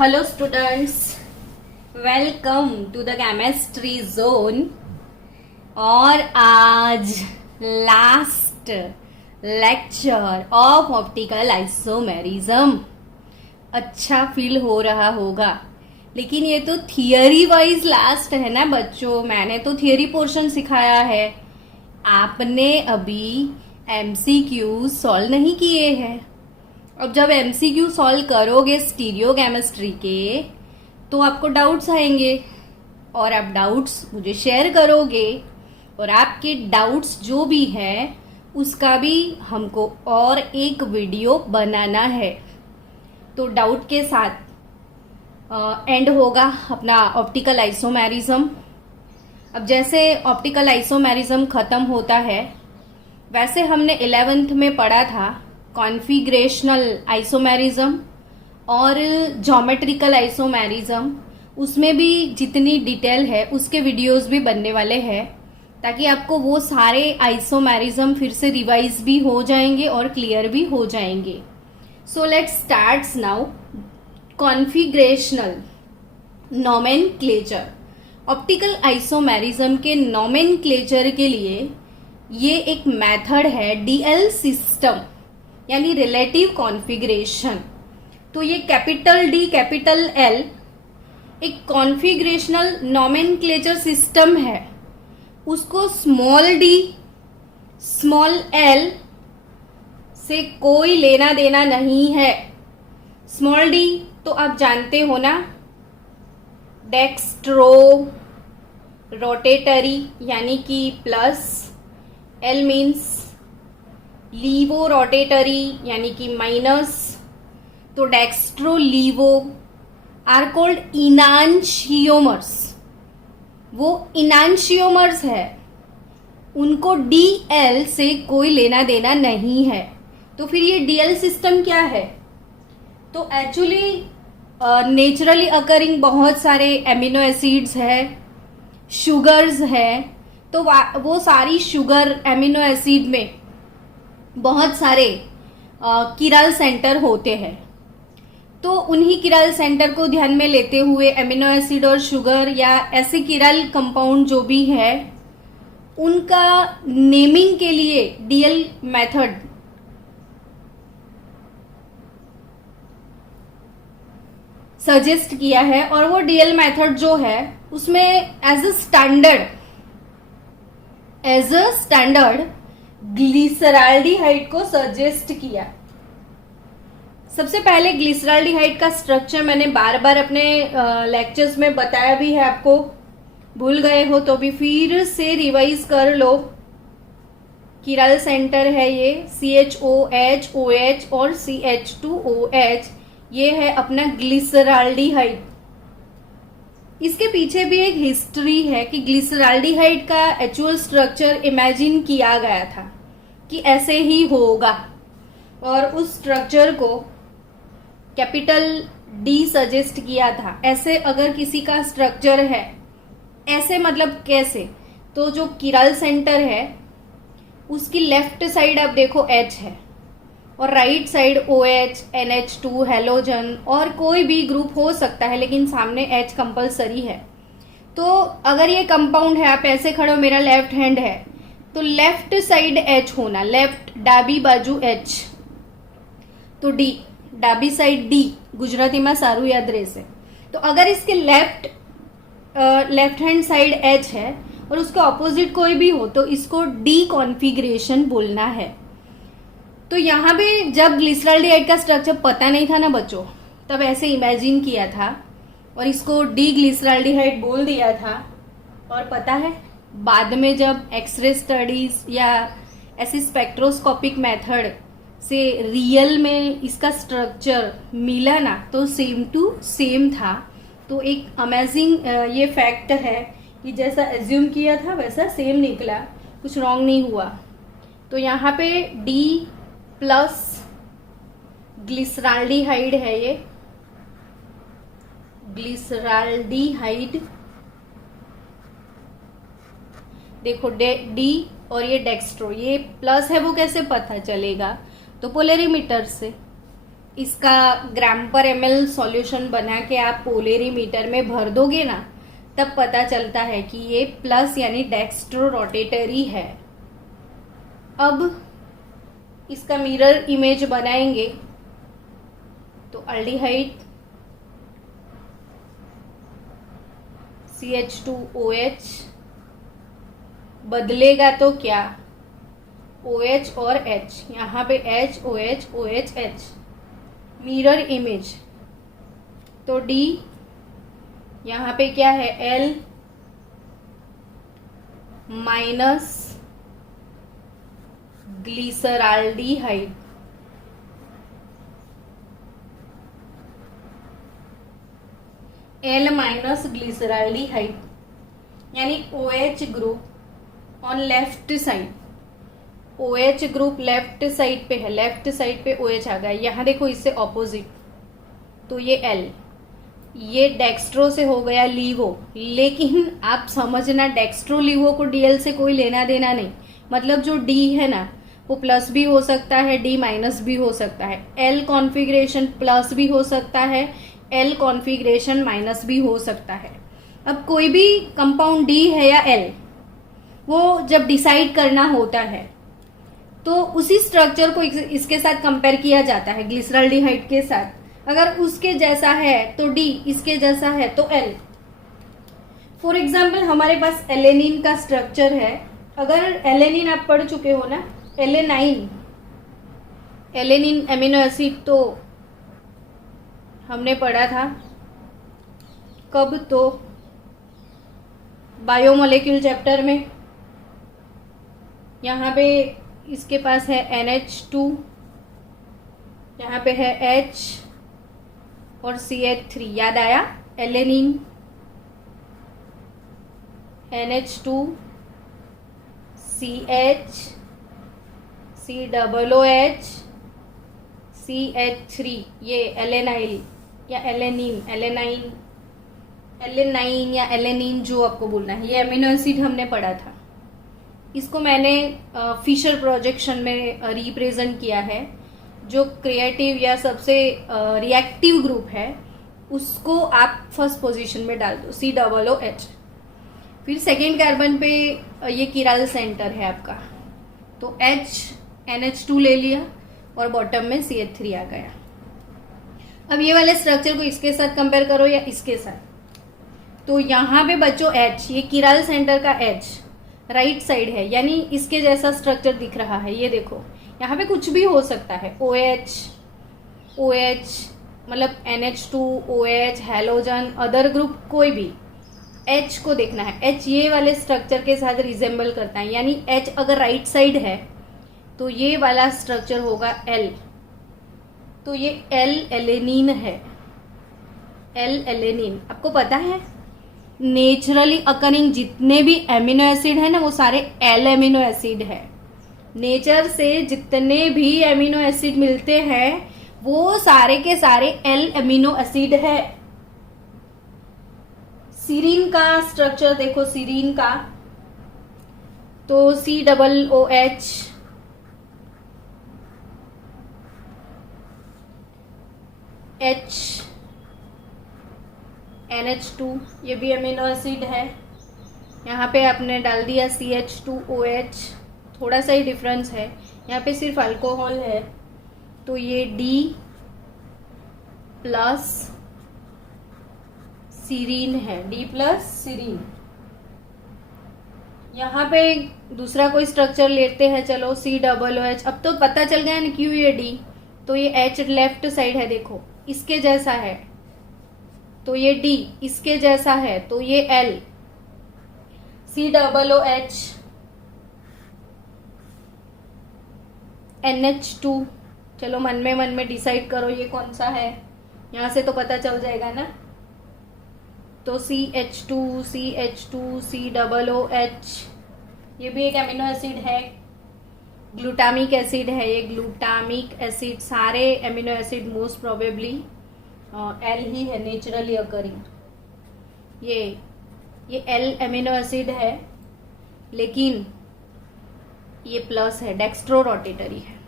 Hello students, welcome to the chemistry zone. और आज last lecture of optical isomerism. अच्छा feel हो रहा होगा, लेकिन ये तो थियरी वाइज लास्ट है ना बच्चों। मैंने तो थियरी पोर्शन सिखाया है, आपने अभी एमसीक्यू सॉल्व नहीं किए हैं। अब जब एमसीक्यू सॉल्व करोगे स्टीरियो केमिस्ट्री के तो आपको डाउट्स आएंगे और आप डाउट्स मुझे शेयर करोगे, और आपके डाउट्स जो भी है उसका भी हमको और एक वीडियो बनाना है। तो डाउट के साथ एंड होगा अपना ऑप्टिकल आइसोमेरिज्म। अब जैसे ऑप्टिकल आइसोमेरिज्म खत्म होता है, वैसे हमने 11th में पढ़ा था कॉन्फिगरेशनल आइसोमेरिज्म और ज्योमेट्रिकल आइसोमेरिज्म। उसमें भी जितनी डिटेल है उसके वीडियोस भी बनने वाले हैं, ताकि आपको वो सारे आइसोमेरिज्म फिर से रिवाइज भी हो जाएंगे और क्लियर भी हो जाएंगे। So let's start now. Configurational nomenclature, optical isomerism के नोमेनक्लेचर के लिए ये एक मेथड है डीएल सिस्टम, यानी रिलेटिव कॉन्फ़िगरेशन। तो ये कैपिटल डी कैपिटल एल एक कॉन्फ़िगरेशनल नोमेनक्लेचर सिस्टम है, उसको स्मॉल डी स्मॉल एल से कोई लेना देना नहीं है। स्मॉल डी तो आप जानते हो ना, डेक्स्ट्रो रोटेटरी यानी कि plus, L means levo rotatory यानी कि माइनस। तो dextro levo are called enantiomers, वो इनांशियोमर्स है, उनको डीएल से कोई लेना देना नहीं है। तो फिर ये डीएल सिस्टम क्या है? तो एक्चुअली नेचुरली अकरिंग बहुत सारे एमिनो एसिड्स है, शुगर्स है। तो वो सारी शुगर एमिनो एसिड में बहुत सारे किरल सेंटर होते हैं। तो उन्हीं किरल सेंटर को ध्यान में लेते हुए एमिनो एसिड और शुगर या ऐसे किरल कंपाउंड जो भी है उनका नेमिंग के लिए डीएल मेथड सजेस्ट किया है। और वो डीएल मेथड जो है उसमें एज अ स्टैंडर्ड ग्लिसराल्डिहाइड को सजेस्ट किया। सबसे पहले ग्लिसराल्डिहाइड का स्ट्रक्चर मैंने बार बार अपने लेक्चर्स में बताया भी है, आपको भूल गए हो तो भी फिर से रिवाइज कर लो। किरल सेंटर है ये CHOH, OH और CH2OH, ये है अपना ग्लिसराल्डिहाइड। इसके पीछे भी एक हिस्ट्री है कि ग्लिसराल्डिहाइड का एक्चुअल स्ट्रक्चर इमेजिन किया गया था कि ऐसे ही होगा, और उस स्ट्रक्चर को कैपिटल डी सजेस्ट किया था। ऐसे अगर किसी का स्ट्रक्चर है, ऐसे मतलब कैसे? तो जो किरल सेंटर है उसकी लेफ्ट साइड आप देखो H है और right side OH, NH2 halogen और कोई भी ग्रुप हो सकता है, लेकिन सामने H कंपलसरी है। तो अगर ये कंपाउंड है, आप ऐसे खड़े हो, मेरा लेफ्ट हैंड है, तो लेफ्ट साइड H होना, लेफ्ट डाबी बाजू H, तो D डाबी साइड D, गुजराती में सारू याद रहશે। तो अगर इसके लेफ्ट हैंड साइड H है और उसके ऑपोजिट कोई भी हो तो इसको D कॉन्फ़िगरेशन बोलना है। तो यहाँ पे जब ग्लिसराल्डिहाइड का स्ट्रक्चर पता नहीं था ना बच्चों, तब ऐसे इमेजिन किया था और इसको डी ग्लिसराल्डिहाइड बोल दिया था। और पता है बाद में जब एक्सरे स्टडीज या ऐसी स्पेक्ट्रोस्कोपिक मेथड से रियल में इसका स्ट्रक्चर मिला ना, तो सेम टू सेम था। तो एक अमेजिंग ये फैक्ट है कि जैसा एज्यूम किया था वैसा सेम निकला, कुछ रॉन्ग नहीं हुआ। तो यहाँ पे डी प्लस ग्लिसराल्डिहाइड है, ये ग्लिसराल्डिहाइड देखो डी, और ये डेक्स्ट्रो, ये प्लस है वो कैसे पता चलेगा? तो पोलरीमीटर से। इसका ग्राम पर ml सॉल्यूशन बना के आप पोलेरीमीटर में भर दोगे ना, तब पता चलता है कि ये प्लस यानी डेक्स्ट्रो रोटेटरी है। अब इसका मिरर इमेज बनाएंगे तो अल्डिहाइड CH2OH बदलेगा तो क्या, OH और H, यहाँ पे H OH OH H, mirror image तो D, यहाँ पे क्या है L माइनस ग्लिसराल्डिहाइड, L माइनस ग्लिसराल्डिहाइड यानी OH group on left side, OH group left side पे है, लेफ्ट साइड पे OH आ गया। यहाँ देखो इससे ऑपोजिट, तो ये L, ये डेक्स्ट्रो से हो गया लीवो। लेकिन आप समझना डेक्स्ट्रो लीवो को DL से कोई लेना देना नहीं, मतलब जो D है ना वो प्लस भी हो सकता है, D माइनस भी हो सकता है, L कॉन्फ़िगरेशन प्लस भी हो सकता है, L कॉन्फ़िगरेशन माइनस भी हो सकता है। अब कोई भी कंपाउंड D है या L, वो जब डिसाइड करना होता है तो उसी स्ट्रक्चर को इसके साथ कंपेयर किया जाता है, ग्लिसराल्डिहाइड के साथ। अगर उसके जैसा है तो D, इसके जैसा है तो L। फॉर एग्जाम्पल हमारे पास एलेनिन का स्ट्रक्चर है, अगर एलेनिन आप पढ़ चुके हो ना, एलेनिन एमिनो एसिड तो हमने पढ़ा था कब, तो बायोमोलेक्यूल चैप्टर में। यहाँ पे इसके पास है NH2, यहाँ पे है H और CH3, याद आया, alanine NH2 CH COOH CH3, ये एलेनाइल या एलेनिन, एलेनाइन या एलेनिन जो आपको बोलना है, ये एमिनो एसिड हमने पढ़ा था। इसको मैंने फिशर प्रोजेक्शन में रिप्रेजेंट किया है। जो क्रिएटिव या सबसे रिएक्टिव ग्रुप है उसको आप फर्स्ट पोजीशन में डाल दो, COOH। फिर सेकेंड कार्बन पे ये किराल सेंटर है आपका, तो NH2 ले लिया और बॉटम में CH3 आ गया। अब ये वाले स्ट्रक्चर को इसके साथ कंपेयर करो या इसके साथ, तो यहाँ पे बच्चों H, ये किराल सेंटर का H राइट साइड है, यानी इसके जैसा स्ट्रक्चर दिख रहा है। ये देखो यहाँ पे कुछ भी हो सकता है, OH मतलब NH2 OH halogen other group कोई भी, H को देखना है। H ये वाले स्ट्रक्चर के साथ रिजेंबल करता है, यानी H अगर राइट साइड है तो ये वाला स्ट्रक्चर होगा L, तो ये L एलेनिन है, L एलेनिन। आपको पता है नेचुरली अकरिंग जितने भी एमिनो एसिड है ना वो सारे L एमिनो एसिड है। नेचर से जितने भी एमिनो एसिड मिलते हैं वो सारे के सारे L एमिनो एसिड है। सीरीन का स्ट्रक्चर देखो, सीरीन का तो COOH H NH2, ये भी अमीनो एसिड है। यहाँ पे आपने डाल दिया CH2OH, थोड़ा सा ही डिफरेंस है, यहाँ पे सिर्फ अल्कोहल है, तो ये D प्लस सीरीन है, D प्लस सीरीन। यहाँ पे दूसरा कोई स्ट्रक्चर लेते हैं, चलो COOH। अब तो पता चल गया ना क्यों ये D, तो ये H लेफ्ट साइड है, देखो इसके जैसा है, तो ये D इसके जैसा है, तो ये L COOH NH2। चलो मन में डिसाइड करो ये कौन सा है, यहाँ से तो पता चल जाएगा ना। तो CH2 COOH, ये भी एक एमिनो एसिड है, ग्लूटामिक एसिड है ये, ग्लूटामिक एसिड। सारे amino acid most probably L ही है, नेचुरली अकरिंग। ये L एमिनो एसिड है, लेकिन ये प्लस है, डेक्स्ट्रो रोटेटरी है।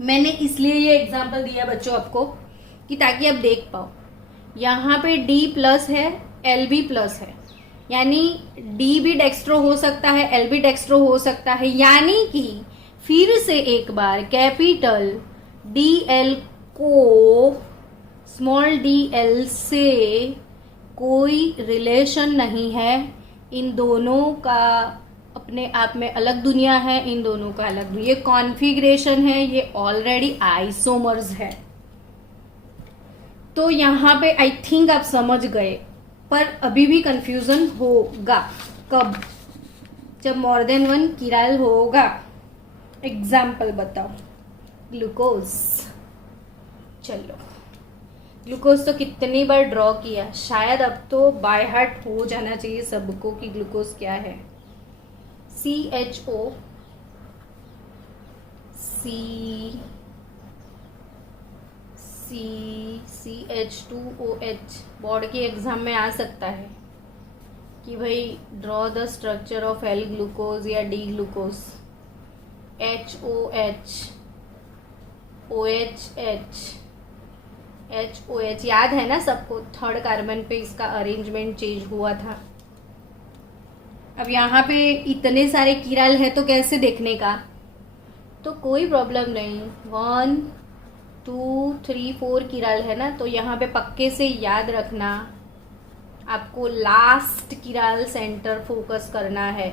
मैंने इसलिए ये एग्जाम्पल दिया बच्चों आपको कि ताकि आप देख पाओ। यहाँ पे D प्लस है, L भी प्लस है, यानी D भी डेक्स्ट्रो हो सकता है, L भी डेक्स्ट्रो हो सकता है, यानी कि फिर से एक बार कैपिटल DL को स्मॉल DL से कोई रिलेशन नहीं है। इन दोनों का अपने आप में अलग दुनिया है, इन दोनों का अलग, ये कॉन्फ़िगरेशन है, ये ऑलरेडी आइसोमर्स है। तो यहाँ पे आई थिंक आप समझ गए, पर अभी भी कंफ्यूजन होगा। कब? जब मोर देन वन किराल होगा। एग्जाम्पल बताओ। ग्लूकोज, चलो ग्लूकोज तो कितनी बार ड्रॉ किया, शायद अब तो बाय हार्ट हो जाना चाहिए सबको कि ग्लूकोज क्या है। CHO, CH2OH बोर्ड के एग्जाम में आ सकता है कि भाई draw the structure of L glucose या D ग्लूकोज। OH याद है ना सबको, थर्ड कार्बन पे इसका अरेंजमेंट चेंज हुआ था। अब यहाँ पे इतने सारे किराल है तो कैसे देखने का, तो कोई प्रॉब्लम नहीं। 1 2 3 4 किराल है ना, तो यहाँ पे पक्के से याद रखना, आपको लास्ट किराल सेंटर फोकस करना है।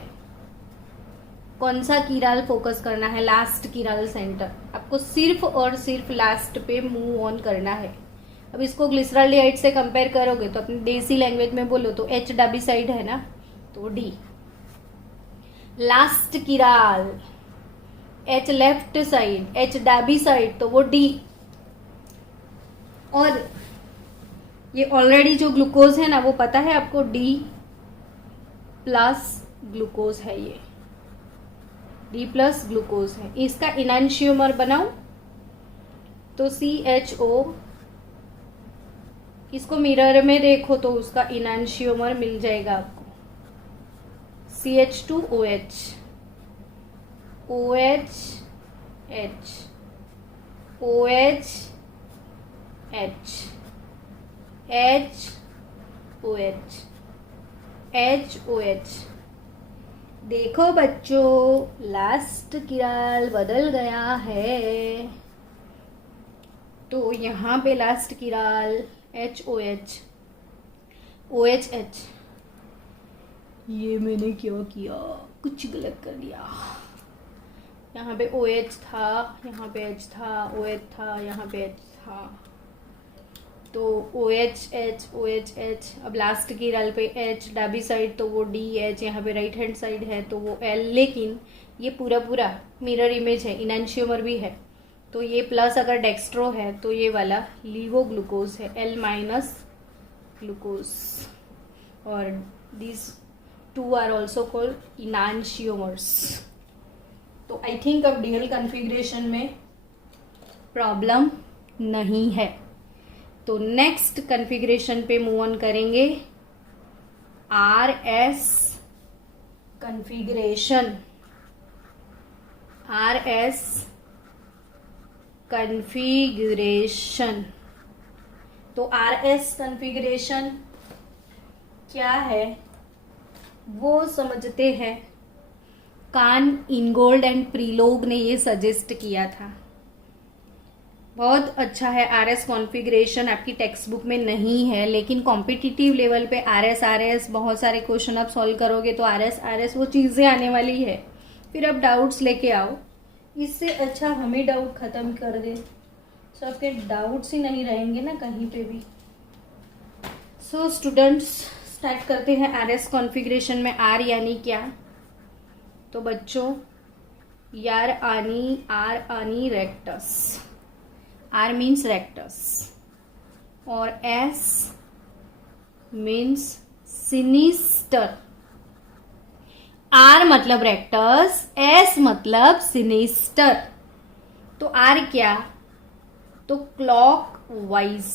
कौन सा किराल फोकस करना है? Last chiral centre. आपको सिर्फ और सिर्फ लास्ट पे मूव ऑन करना है। अब इसको ग्लिसराल्डिहाइड से कंपेयर करोगे तो अपनी देसी लैंग्वेज में बोलो तो H डाबी साइड है ना, तो D। Last chiral H left side, H डाबी साइड, तो वो D। और ये ऑलरेडी जो ग्लूकोज है ना वो पता है आपको, D प्लस ग्लूकोज है, ये D प्लस ग्लूकोज है। इसका इनांशियोमर बनाओ तो CHO, इसको मिरर में देखो तो उसका इनांशियोमर मिल जाएगा आपको। CH2OH, OH H, OH H, H OH, H OH। देखो बच्चों, लास्ट किराल बदल गया है, तो यहाँ पे लास्ट किराल HOH, OHH। ये मैंने क्या किया, कुछ गलत कर दिया। यहाँ पे OH था, यहाँ पे H था, OH था, यहाँ पे H था, तो OHH OHH। अब लास्ट की रल पे H डाबी साइड तो वो DH, यहाँ पे राइट हैंड साइड है तो वो L। लेकिन ये पूरा पूरा मिरर इमेज है, इनांशियोमर भी है, तो ये प्लस अगर डेक्स्ट्रो है तो ये वाला लीवो ग्लूकोज है, L माइनस ग्लूकोज। और this two are also called enantiomers. तो आई थिंक अब डीएल कॉन्फ़िगरेशन में प्रॉब्लम नहीं है। तो नेक्स्ट कॉन्फ़िगरेशन पे मूव ऑन करेंगे, RS कॉन्फ़िगरेशन। RS कॉन्फ़िगरेशन, तो RS कॉन्फ़िगरेशन क्या है वो समझते हैं। कान, इनगोल्ड एंड प्रीलोग ने ये सजेस्ट किया था, बहुत अच्छा है। RS कॉन्फ़िगरेशन आपकी टेक्स्ट बुक में नहीं है, लेकिन कॉम्पिटिटिव लेवल पे RS बहुत सारे क्वेश्चन आप सॉल्व करोगे तो RS वो चीज़ें आने वाली है। फिर आप डाउट्स लेके आओ, इससे अच्छा हम ही डाउट ख़त्म कर दे, सो आपके डाउट्स ही नहीं रहेंगे ना कहीं पे भी। सो स्टूडेंट्स, स्टार्ट करते हैं। RS कॉन्फ़िगरेशन में R यानी क्या? तो बच्चों, यार आनी, आर आनी रेक्टस, R मीन्स रेक्टस, और S मीन्स सिनिस्टर। R मतलब रेक्टस, S मतलब सिनिस्टर। तो R क्या? तो क्लॉक वाइज,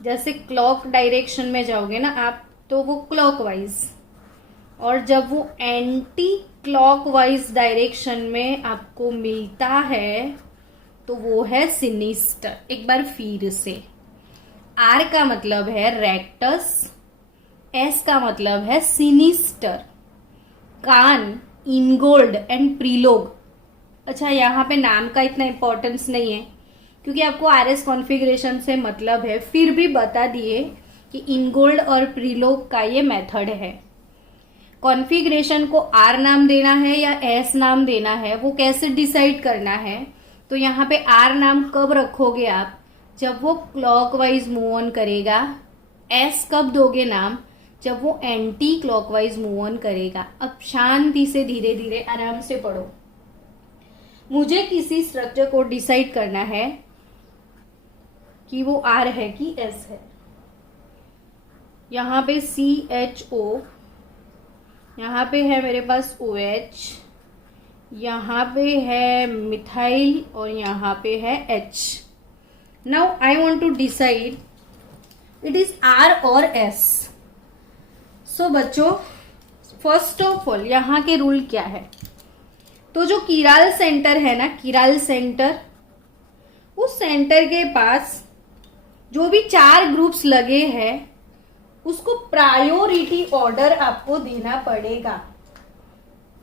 जैसे क्लॉक डायरेक्शन में जाओगे ना आप तो वो क्लॉक वाइज, और जब वो एंटी क्लॉक वाइज डायरेक्शन में आपको मिलता है तो वो है सिनिस्टर। एक बार फिर से, आर का मतलब है रेक्टस, एस का मतलब है सिनिस्टर, कान, इनगोल्ड एंड प्रीलोग। अच्छा, यहाँ पे नाम का इतना इंपॉर्टेंस नहीं है क्योंकि आपको आरएस कॉन्फ़िगरेशन से मतलब है, फिर भी बता दिए कि इनगोल्ड और प्रीलोग का ये मेथड है। कॉन्फ़िगरेशन को आर नाम देना है या एस नाम देना है, वो कैसे डिसाइड करना है? तो यहाँ पे आर नाम कब रखोगे आप? जब वो क्लॉकवाइज मूव ऑन करेगा। एस कब दोगे नाम? जब वो एंटी क्लॉकवाइज मूव ऑन करेगा। अब शांति से धीरे धीरे आराम से पढ़ो। मुझे किसी स्ट्रक्चर को डिसाइड करना है कि वो आर है कि एस है। यहाँ पे CHO, यहाँ पे है मेरे पास OH, यहाँ पे है मिथाइल और यहाँ पे है H। Now I want to decide it is R और S। सो बच्चों, फर्स्ट ऑफ ऑल यहाँ के रूल क्या है? तो जो किराल सेंटर है ना, किराल सेंटर, उस सेंटर के पास जो भी 4 ग्रुप्स लगे हैं उसको प्रायोरिटी ऑर्डर आपको देना पड़ेगा।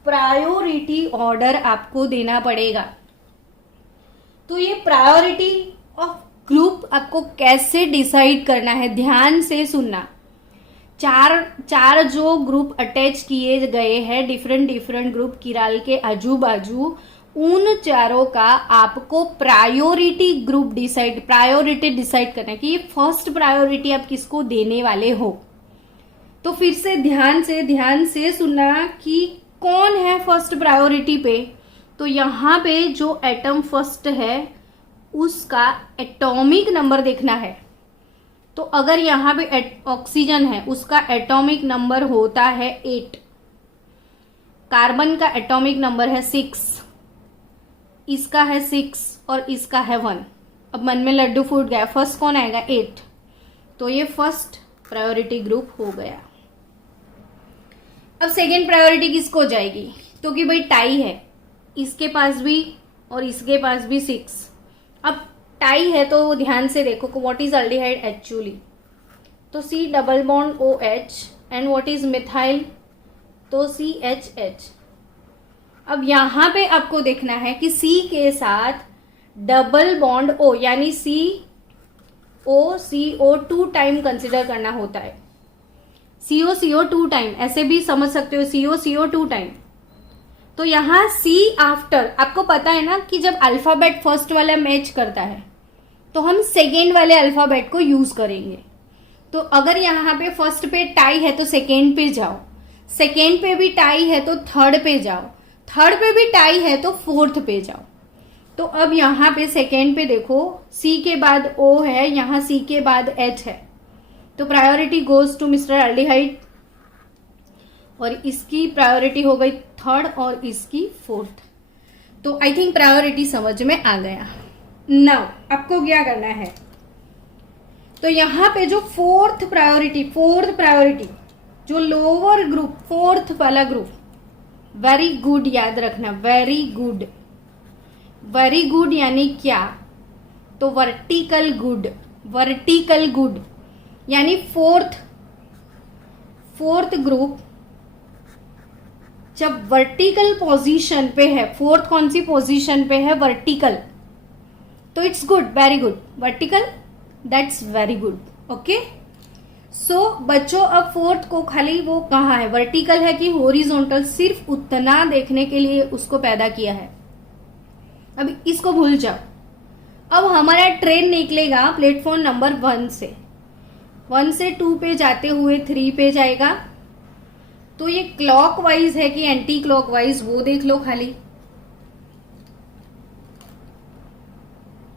प्रायोरिटी ऑर्डर आपको देना पड़ेगा। तो ये प्रायोरिटी ऑफ ग्रुप आपको कैसे डिसाइड करना है, ध्यान से सुनना। चार जो ग्रुप अटैच किए गए हैं, डिफरेंट ग्रुप किराल के आजू बाजू, उन चारों का आपको प्रायोरिटी डिसाइड करना है कि ये फर्स्ट प्रायोरिटी आप किसको देने वाले हो। तो फिर से ध्यान से सुनना कि कौन है फर्स्ट प्रायोरिटी पे। तो यहाँ पे जो एटम फर्स्ट है उसका एटॉमिक नंबर देखना है। तो अगर यहाँ पे ऑक्सीजन है, उसका एटॉमिक नंबर होता है 8, कार्बन का एटॉमिक नंबर है 6, इसका है 6 और इसका है 1। अब मन में लड्डू फूट गया, फर्स्ट कौन आएगा? 8। तो ये फर्स्ट प्रायोरिटी ग्रुप हो गया। अब सेकेंड प्रायोरिटी किसको जाएगी? तो कि भाई टाई है, इसके पास भी और इसके पास भी 6। अब टाई है तो ध्यान से देखो व्हाट इज अल्डिहाइड एक्चुअली। तो C double bond OH and what is methyl? तो CHH। अब यहां पे आपको देखना है कि C के साथ डबल बॉन्ड O यानी CO 2 टाइम कंसिडर करना होता है। CO 2 टाइम, ऐसे भी समझ सकते हो, CO 2 टाइम। तो यहां C आफ्टर, आपको पता है ना कि जब अल्फाबेट फर्स्ट वाला मैच करता है तो हम सेकेंड वाले अल्फाबेट को यूज करेंगे। तो अगर यहाँ पे फर्स्ट पे टाई है तो सेकेंड पे जाओ, सेकेंड पे भी टाई है तो थर्ड पे जाओ, थर्ड पे भी टाई है तो फोर्थ पे जाओ। तो अब यहाँ पे सेकेंड पे देखो, C के बाद O है, यहाँ C के बाद H है, तो priority goes to mister aldehyde. और इसकी प्रायोरिटी हो गई थर्ड और इसकी फोर्थ। तो आई थिंक प्रायोरिटी समझ में आ गया। नाउ आपको क्या करना है? तो यहाँ पे जो फोर्थ प्रायोरिटी जो लोअर ग्रुप, फोर्थ वाला ग्रुप, वेरी गुड, याद रखना, वेरी गुड यानी क्या? तो वर्टिकल गुड यानी फोर्थ ग्रुप जब वर्टिकल पोजीशन पे है, फोर्थ कौन सी पोजीशन पे है? वर्टिकल। तो it's good, very good, vertical, that's very good. Okay, so बच्चों अब फोर्थ को खाली वो कहाँ है, वर्टिकल है कि हॉरिजॉन्टल, सिर्फ उतना देखने के लिए उसको पैदा किया है। अब इसको भूल जाओ। अब हमारा ट्रेन निकलेगा प्लेटफॉर्म नंबर 1 से, 1 से 2 पे जाते हुए 3 पे जाएगा। तो ये क्लॉकवाइज है कि एंटी क्लॉकवाइज, वो देख लो खाली।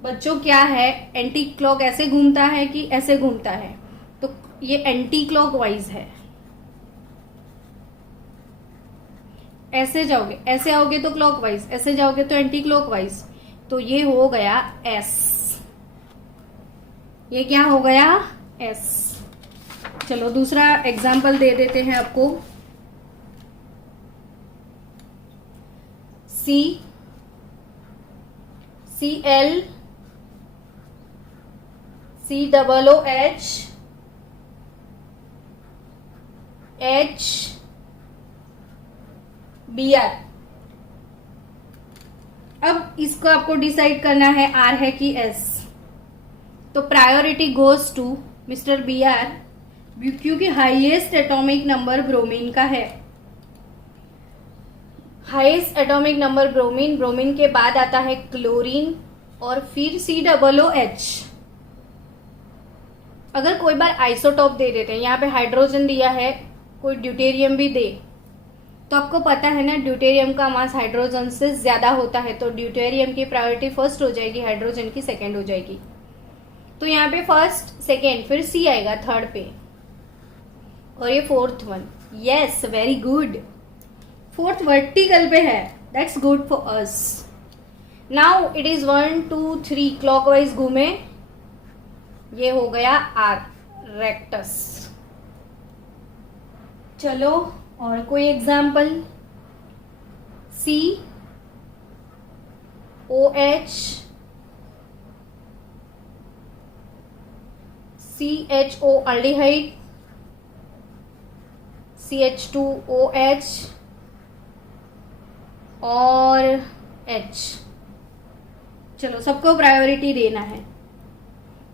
बच्चों क्या है, एंटी क्लॉक ऐसे घूमता है कि ऐसे घूमता है? तो ये एंटी क्लॉकवाइज है। ऐसे जाओगे, ऐसे आओगे तो क्लॉकवाइज, ऐसे जाओगे तो एंटी क्लॉकवाइज। तो ये हो गया S। ये क्या हो गया? S। चलो दूसरा एग्जाम्पल दे देते हैं आपको। CL COOH HBr। अब इसको आपको डिसाइड करना है R है कि S। तो priority goes to mister Br, क्योंकि हाईएस्ट एटॉमिक नंबर ब्रोमीन का है। Highest atomic number bromine, bromine के बाद आता है क्लोरीन और फिर COOH। अगर कोई बार आइसोटॉप दे देते हैं, यहाँ पे हाइड्रोजन दिया है, कोई ड्यूटेरियम भी दे, तो आपको पता है ना ड्यूटेरियम का मास हाइड्रोजन से ज्यादा होता है, तो ड्यूटेरियम की प्रायोरिटी फर्स्ट हो जाएगी, हाइड्रोजन की सेकंड हो जाएगी। तो यहाँ पे फर्स्ट सेकंड फिर C आएगा थर्ड पे, और ये fourth one. Yes, very good. Fourth vertical पे है, that's good for us. Now it is 1 2 3 clockwise घूमे, ये हो गया R रेक्टस। चलो और कोई example. COH CHO aldehyde, CH2OH और H। चलो सबको प्रायोरिटी देना है।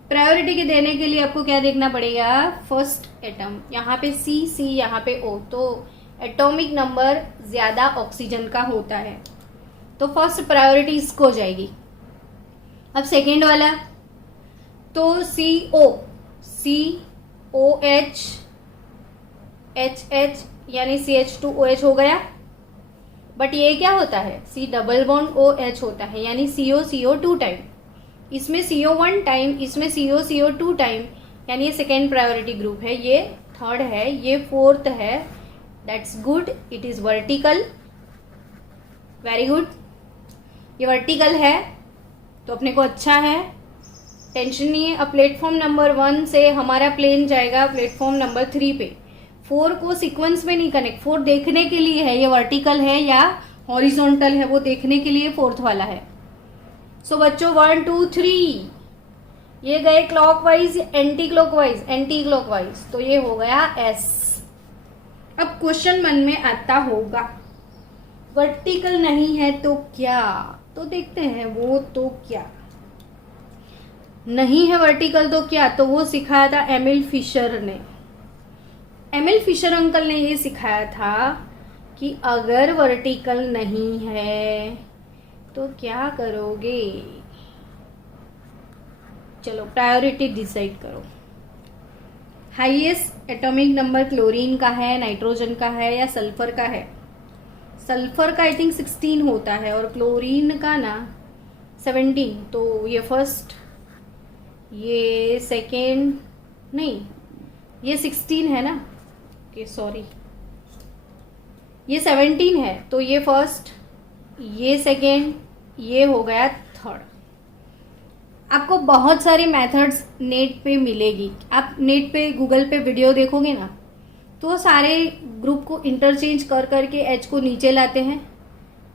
प्रायोरिटी के देने के लिए आपको क्या देखना पड़ेगा, फर्स्ट एटम, यहाँ पे C यहाँ पे O, तो एटॉमिक नंबर ज्यादा ऑक्सीजन का होता है, तो फर्स्ट प्रायोरिटी इसको जाएगी। अब सेकेंड वाला, तो COH HH यानी CH2OH हो गया, बट ये क्या होता है, C डबल बॉन्ड OH होता है, यानी CO2 टाइम, इसमें CO1 टाइम, इसमें CO2 टाइम, यानी ये सेकेंड प्रायोरिटी ग्रुप है, ये थर्ड है, ये फोर्थ है। That's good, it is vertical, very good. ये वर्टिकल है तो अपने को अच्छा है, टेंशन नहीं है। अब प्लेटफॉर्म नंबर 1 से हमारा प्लेन जाएगा प्लेटफॉर्म नंबर 3 पे। 4 को सीक्वेंस में नहीं कनेक्ट, 4 देखने के लिए है ये वर्टिकल है या हॉरिजॉन्टल है, वो देखने के लिए फोर्थ वाला है। सो बच्चों 1 2 3 ये गए clockwise, anti clockwise, anti clockwise, तो ये हो गया S। अब क्वेश्चन मन में आता होगा वर्टिकल नहीं है तो क्या, तो देखते हैं वो तो क्या नहीं है वर्टिकल तो क्या, तो वो सिखाया था एमिल फिशर ने। एमिल फिशर अंकल ने ये सिखाया था कि अगर वर्टिकल नहीं है तो क्या करोगे। चलो प्रायोरिटी डिसाइड करो। हाईएस्ट एटॉमिक नंबर क्लोरीन का है, नाइट्रोजन का है या सल्फर का है। सल्फर का आई थिंक 16 होता है और क्लोरीन का ना 17, तो ये फर्स्ट, ये सेकेंड, नहीं ये 16 है ना, ओके सॉरी, ये 17 है, तो ये फर्स्ट, ये सेकेंड, ये हो गया थर्ड। आपको बहुत सारी मेथड्स नेट पे मिलेगी, आप नेट पे गूगल पे वीडियो देखोगे ना, तो सारे ग्रुप को इंटरचेंज कर करके एच को नीचे लाते हैं,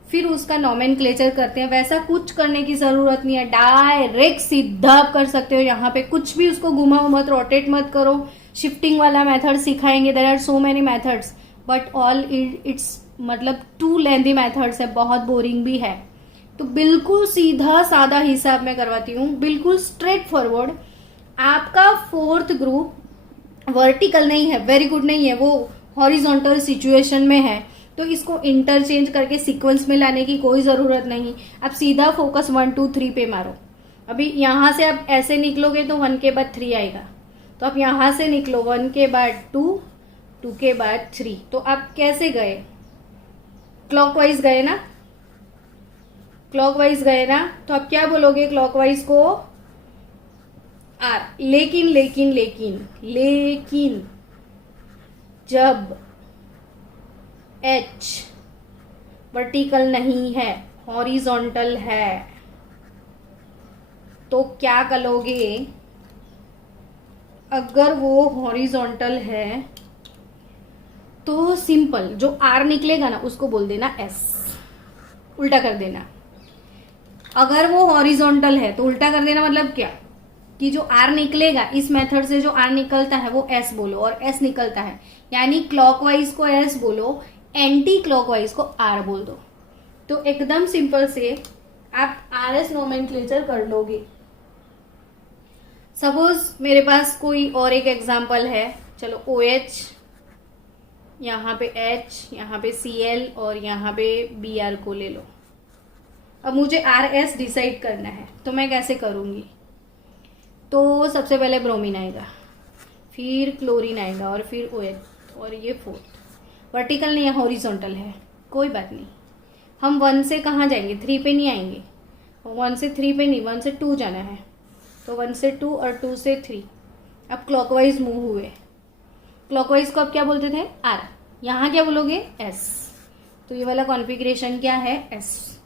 फिर उसका नॉमेनक्लेचर करते हैं। वैसा कुछ करने की जरूरत नहीं है, डायरेक्ट सीधा आप कर सकते हो। यहाँ पे कुछ भी उसको घुमाओ मत, रोटेट मत करो। शिफ्टिंग वाला मेथड सिखाएंगे, there are so many methods, but all it's मतलब टू लेंथी मेथड्स है, बहुत बोरिंग भी है। तो बिल्कुल सीधा सादा हिसाब में करवाती हूँ, बिल्कुल स्ट्रेट फॉरवर्ड। आपका फोर्थ ग्रुप वर्टिकल नहीं है, वेरी गुड नहीं है, वो हॉरिजॉन्टल सिचुएशन में है, तो इसको इंटरचेंज करके सीक्वेंस में लाने की कोई जरूरत नहीं। आप सीधा फोकस 1 2 3 पे मारो। अभी यहां से आप ऐसे निकलोगे तो 1 के बाद 3 आएगा, तो आप यहां से निकलो 1 के बाद 2, 2 के बाद 3, तो आप कैसे गए, क्लॉकवाइज गए ना, क्लॉकवाइज गए ना, तो आप क्या बोलोगे क्लॉकवाइज को आर। लेकिन लेकिन लेकिन लेकिन जब एच वर्टिकल नहीं है, हॉरिजॉन्टल है, तो क्या करोगे। अगर वो हॉरिजॉन्टल है तो सिंपल जो आर निकलेगा ना उसको बोल देना एस, उल्टा कर देना। अगर वो हॉरिजॉन्टल है तो उल्टा कर देना, मतलब क्या कि जो आर निकलेगा इस मेथड से, जो आर निकलता है वो एस बोलो, और एस निकलता है यानी क्लॉकवाइज को एस बोलो, एंटी क्लॉकवाइज को आर बोल दो। तो एकदम सिंपल से आप आर एस नोमेनक्लेचर कर लोगे। सपोज मेरे पास कोई और एक एग्जांपल है, चलो ओ एच, यहाँ पे एच, यहाँ पे सी एल और यहाँ पे बी आर को ले लो। अब मुझे आर एस डिसाइड करना है तो मैं कैसे करूँगी? तो सबसे पहले ब्रोमीन आएगा, फिर क्लोरीन आएगा और फिर ओ एच, और ये फोर्थ। वर्टिकल नहीं है, हॉरिजॉन्टल है, कोई बात नहीं। हम 1 से कहाँ जाएंगे? 3 पे नहीं आएंगे, 1 से 3 पे नहीं, 1 से 2 जाना है। तो 1 से 2 और 2 से 3। अब क्लॉकवाइज मूव हुए, क्लॉकवाइज को अब क्या बोलते थे? आर। यहाँ क्या बोलोगे? एस। तो ये वाला कॉन्फ़िगरेशन क्या है? एस।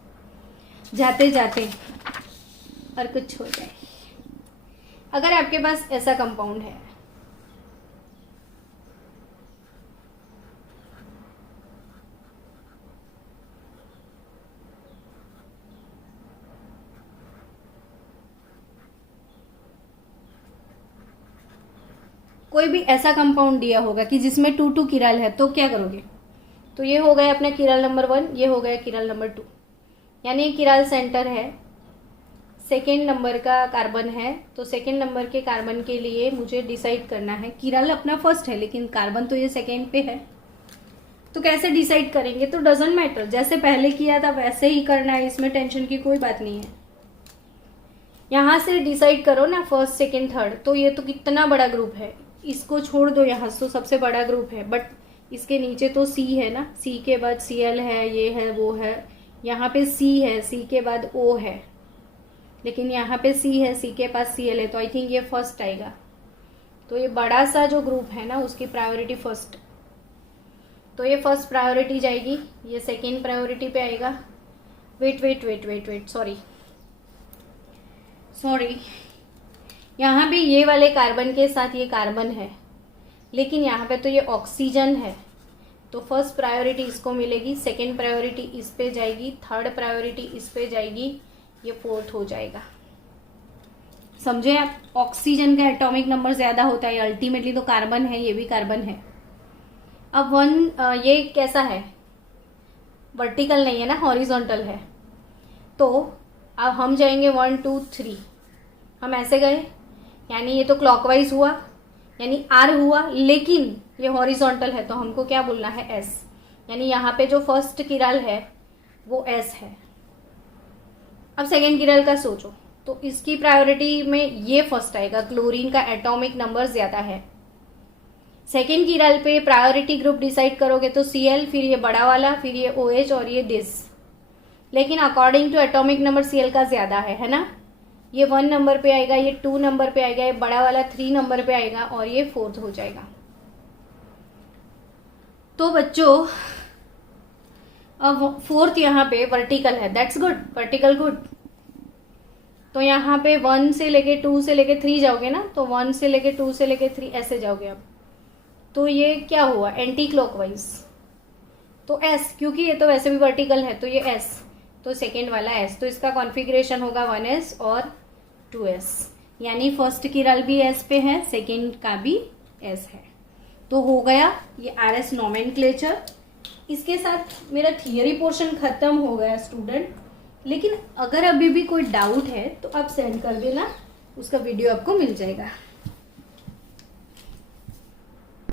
जाते जाते और कुछ हो जाए, अगर आपके पास ऐसा कंपाउंड है, कोई भी ऐसा कंपाउंड दिया होगा कि जिसमें 2 किराल है, तो क्या करोगे? तो ये हो गया अपना किराल नंबर 1, ये हो गया किराल नंबर 2, यानी किराल सेंटर है, सेकेंड नंबर का कार्बन है। तो सेकेंड नंबर के कार्बन के लिए मुझे डिसाइड करना है, किराल अपना फर्स्ट है लेकिन कार्बन तो ये सेकेंड पे है, तो कैसे डिसाइड करेंगे? तो डजेंट मैटर, जैसे पहले किया था वैसे ही करना है, इसमें टेंशन की कोई बात नहीं है। यहाँ से डिसाइड करो ना, फर्स्ट सेकेंड थर्ड। तो ये तो कितना बड़ा ग्रुप है, इसको छोड़ दो, यहाँ तो सबसे बड़ा ग्रुप है, बट इसके नीचे तो सी है ना, सी के बाद सी एल है, ये है, वो है, यहाँ पे सी है, सी के बाद ओ है, लेकिन यहाँ पे सी है, सी के पास सी एल है, तो आई थिंक ये फर्स्ट आएगा। तो ये बड़ा सा जो ग्रुप है ना, उसकी प्रायोरिटी फर्स्ट, तो ये फर्स्ट प्रायोरिटी जाएगी, ये सेकेंड प्रायोरिटी पे आएगा। वेट, सॉरी, यहाँ भी ये वाले कार्बन के साथ ये कार्बन है, लेकिन यहाँ पे तो ये ऑक्सीजन है, तो फर्स्ट प्रायोरिटी इसको मिलेगी, सेकेंड प्रायोरिटी इस पे जाएगी, थर्ड प्रायोरिटी इस पे जाएगी, ये फोर्थ हो जाएगा। समझे आप? ऑक्सीजन का एटॉमिक नंबर ज्यादा होता है, अल्टीमेटली तो कार्बन है, ये भी कार्बन है। अब ये कैसा है? वर्टिकल नहीं है ना, हॉरिजॉन्टल है। तो अब हम जाएंगे 1 2 3, हम ऐसे गए, यानी ये तो क्लॉकवाइज हुआ, यानी आर हुआ, लेकिन ये हॉरिजॉन्टल है, तो हमको क्या बोलना है? एस। यानी यहाँ पे जो फर्स्ट किराल है वो एस है। अब सेकेंड किराल का सोचो, तो इसकी प्रायोरिटी में ये फर्स्ट आएगा, क्लोरीन का एटॉमिक नंबर ज्यादा है। सेकेंड किराल पे प्रायोरिटी ग्रुप डिसाइड करोगे तो Cl, फिर ये बड़ा वाला, फिर ये OH और ये दिस, लेकिन according to atomic number Cl का ज्यादा है ना। ये 1 नंबर पे आएगा, ये 2 नंबर पे आएगा, ये बड़ा वाला 3 नंबर पे आएगा और ये 4th हो जाएगा। तो बच्चों अब 4th यहाँ पे वर्टिकल है, दैट्स गुड, वर्टिकल गुड। तो यहाँ पे 1 से लेके 2 से लेके 3 जाओगे ना, तो 1 से लेके 2 से लेके 3 ऐसे जाओगे अब। तो ये क्या हुआ? Anti clockwise. तो एस, क्योंकि ये तो वैसे भी वर्टिकल है, तो ये एस, तो सेकेंड वाला एस, तो इसका कॉन्फ़िगरेशन होगा 1s और 2s, यानी फर्स्ट किराल भी एस पे है, सेकेंड का भी एस है। तो हो गया ये आर एस नोमेनक्लेचर। इसके साथ मेरा थियरी पोर्शन खत्म हो गया स्टूडेंट, लेकिन अगर अभी भी कोई डाउट है तो आप सेंड कर देना, उसका वीडियो आपको मिल जाएगा।